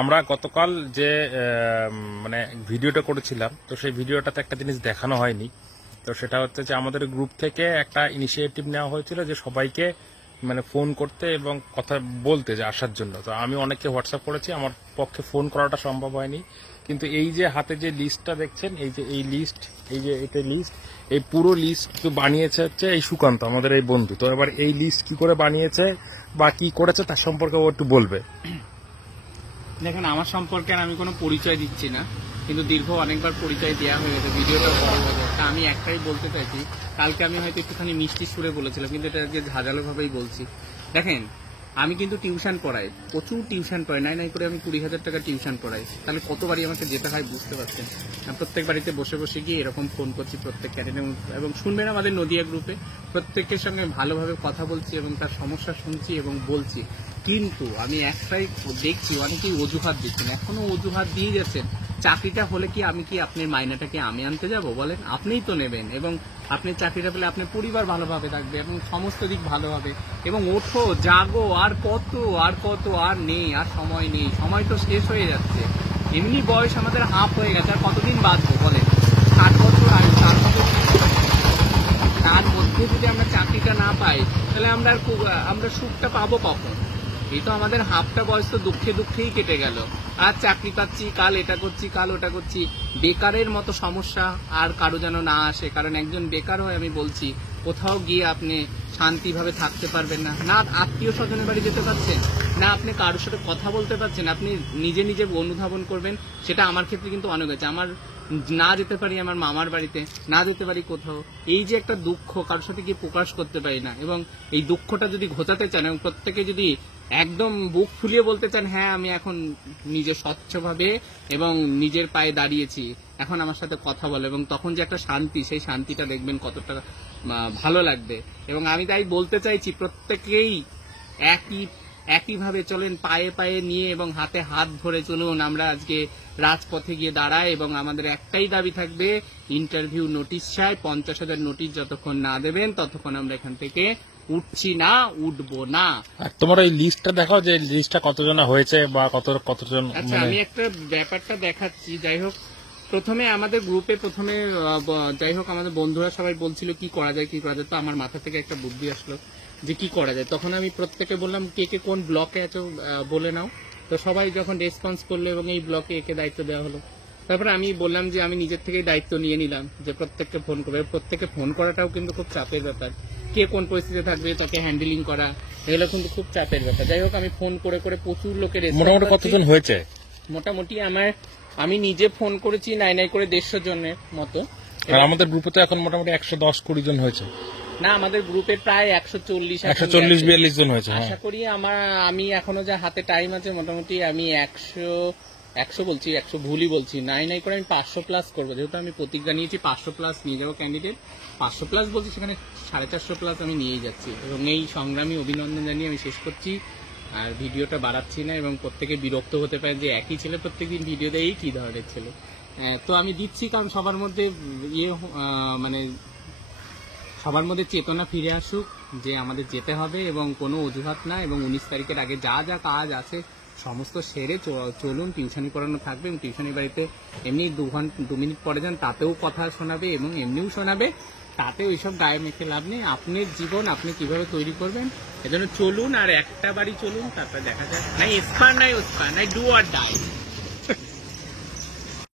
আমরা গতকাল যে মানে ভিডিওটা করেছিলাম, তো সেই ভিডিওটাতে একটা জিনিস দেখানো হয়নি। তো সেটা হচ্ছে যে আমাদের গ্রুপ থেকে একটা ইনিশিয়েটিভ নেওয়া হয়েছিল যে সবাইকে মানে ফোন করতে এবং কথা বলতে যে আসার জন্য। তো আমি অনেককে হোয়াটসঅ্যাপ করেছি, আমার পক্ষে ফোন করাটা সম্ভব হয়নি। কিন্তু এই যে হাতে যে লিস্টটা দেখছেন, এই যে এই লিস্ট, এই যে এটা লিস্ট, এই পুরো লিস্ট বানিয়েছে হচ্ছে এই সুকান্ত, আমাদের এই বন্ধু। তো এবার এই লিস্ট কি করে বানিয়েছে বা কি করেছে তার সম্পর্কে ও একটু বলবে। দেখেন, আমার সম্পর্কে আমি কোনো পরিচয় দিচ্ছি না, কিন্তু দীর্ঘ অনেকবার পরিচয় দেওয়া হয়ে গেছে, ভিডিওটা বড় হয়ে গেছে। তা আমি একটাই বলতে চাইছি, কালকে আমি হয়তো একটুখানি মিষ্টি সুরে বলেছিলাম, কিন্তু এটা আজকে ঝাঁঝালোভাবেই বলছি। দেখেন, আমি কিন্তু টিউশন পড়াই, প্রচুর টিউশন পড়াই, নাই করে আমি 20,000 টাকা টিউশন পড়াই। তাহলে কতবারই আমাকে যেতে হয় বুঝতে পারছেন। প্রত্যেক বাড়িতে বসে বসে গিয়ে এরকম ফোন করছি প্রত্যেক ক্যান্ডিডেট, এবং শুনবেন আমাদের নদিয়া গ্রুপে প্রত্যেকের সঙ্গে ভালোভাবে কথা বলছি এবং তার সমস্যা শুনছি এবং বলছি। কিন্তু আমি একটাই দেখছি, অনেকেই অজুহাত দিচ্ছেন, এখনো অজুহাত দিয়ে যাচ্ছেন। চাকরিটা হলে কি আমি কি আপনার মাইনাটাকে আমি আনতে যাব? বলেন, আপনিই তো নেবেন, এবং আপনি চাকরিটা পেলে আপনার পরিবার ভালোভাবে থাকবে এবং সমস্ত দিক ভালো হবে। এবং ওঠো, জাগো, আর কত আর নেই, আর সময় নেই, সময় তো শেষ হয়ে যাচ্ছে। এমনি বয়স আমাদের হাফ হয়ে গেছে, আর কতদিন বাঁচবো বলেন? 60 বছর আয়ু, তার মধ্যে যদি আমরা চাকরিটা না পাই, তাহলে আমরা সুখটা পাবো কখন? এই তো আমাদের হাফটা বয়স তো দুঃখেই কেটে গেল। আর চাকরি পাচ্ছি, কাল এটা করছি, কাল ওটা করছি। বেকারের মতো সমস্যা আর কারো যেন না আসে, কারণ একজন বেকার হয়ে আমি বলছি, কোথাও গিয়ে আপনি শান্তিভাবে থাকতে পারবেন না, না আত্মীয় স্বজনের বাড়ি যেতে পারছেন, না আপনি কারোর সাথে কথা বলতে পারছেন, আপনি নিজে নিজে অনুধাবন করবেন। সেটা আমার ক্ষেত্রে কিন্তু অনেক হয়েছে। আমার না যেতে পারি আমার মামার বাড়িতে, না যেতে পারি কোথাও, এই যে একটা দুঃখ কারোর সাথে গিয়ে প্রকাশ করতে পারি না। এবং এই দুঃখটা যদি ঘোচাতে চান এবং প্রত্যেকে যদি একদম বুক ফুলিয়ে বলতে চান, হ্যাঁ আমি এখন নিজে স্বচ্ছভাবে এবং নিজের পায়ে দাঁড়িয়েছি, এখন আমার সাথে কথা বলো, এবং তখন যে একটা শান্তি, সেই শান্তিটা দেখবেন কতটা ভালো লাগবে। এবং আমি তাই বলতে চাইছি, প্রত্যেকেই একইভাবে চলেন, পায়ে পায়ে নিয়ে এবং হাতে হাত ধরে চলুন। আমরা আজকে রাজপথে গিয়ে দাঁড়াই এবং আমাদের একটাই দাবি থাকবে, ইন্টারভিউ নোটিশ চাই। 50,000 নোটিশ যতক্ষণ না দেবেন ততক্ষণ আমরা এখান থেকে উঠছি না, উঠবো না। তোমার এই লিস্টটা দেখাও, যে লিস্টটা কতজন হয়েছে বা কতজন। আচ্ছা, আমি একটা ব্যাপারটা দেখাচ্ছি। যাই হোক, প্রথমে আমাদের গ্রুপে যাই হোক আমাদের বন্ধুরা সবাই বলছিল কি করা যায়। তো আমার মাথা থেকে একটা বুদ্ধি আসলো যে কি করা যায়। তখন আমি প্রত্যেকে বললাম, কে কে কোন ব্লকে আছো বলে নাও। তো সবাই যখন রেসপন্স করলো এবং এই ব্লকে একে দায়িত্ব দেওয়া হলো, তারপরে আমি বললাম যে আমি নিজের থেকেই দায়িত্ব নিয়ে নিলাম যে প্রত্যেককে ফোন করবে। প্রত্যেককে ফোন করাটাও কিন্তু খুব চাপের ব্যাপার, কে কোন পরিস্থিতিতে থাকবে তাকে হ্যান্ডেলিং করা, এগুলো কিন্তু খুব চাপের ব্যাপার। যাই হোক, আমি ফোন করে প্রচুর লোকের মোটামুটি কতজন হয়েছে? মোটামুটি আমি নিজে ফোন করেছি নাই করে 150 জনের মতো। আমাদের গ্রুপে তো এখন মোটামুটি 110-20 জন হয়েছে। না, আমাদের গ্রুপে প্রায় 140-42 জন হয়েছে। আশা করি আমি এখনো যা হাতে টাইম আছে, মোটামুটি আমি 100 বলছি, 100 ভুলই বলছি, নাই করে আমি 500+ করবো। যেহেতু আমি প্রতিজ্ঞা নিয়েছি 500+ নিয়ে যাবো ক্যান্ডিডেট, 500+ বলছি, সেখানে 450+ আমি নিয়েই যাচ্ছি। এবং এই সংগ্রামী অভিনন্দন জানিয়ে আমি শেষ করছি, আর ভিডিওটা বাড়াচ্ছি না। এবং প্রত্যেকে বিরক্ত হতে পারে যে একই ছেলে প্রত্যেকদিন ভিডিও দেয়, কি ধরনের ছেলে। তো আমি দিচ্ছি, কারণ সবার মধ্যে সবার মধ্যে চেতনা ফিরে আসুক যে আমাদের যেতে হবে এবং কোনো অজুহাত না। এবং 19 তারিখের আগে যা যা কাজ আছে সমস্ত সেরে চলুন। টিউশনি পড়ানো থাকবে, এবং টিউশনি বাড়িতে এমনি 2 মিনিট পরে যান, তাতেও কথা শোনাবে এবং এমনিও শোনাবে। তাতে ওইসব গায়ে মেখে লাভ নেই। আপনার জীবন আপনি কিভাবে তৈরি করবেন, এজন্য চলুন, আর একটা বাড়ি চলুন, তারপরে দেখা যায়। নাই এসপার নাই ওসপার নাই, ডু অর ডাই।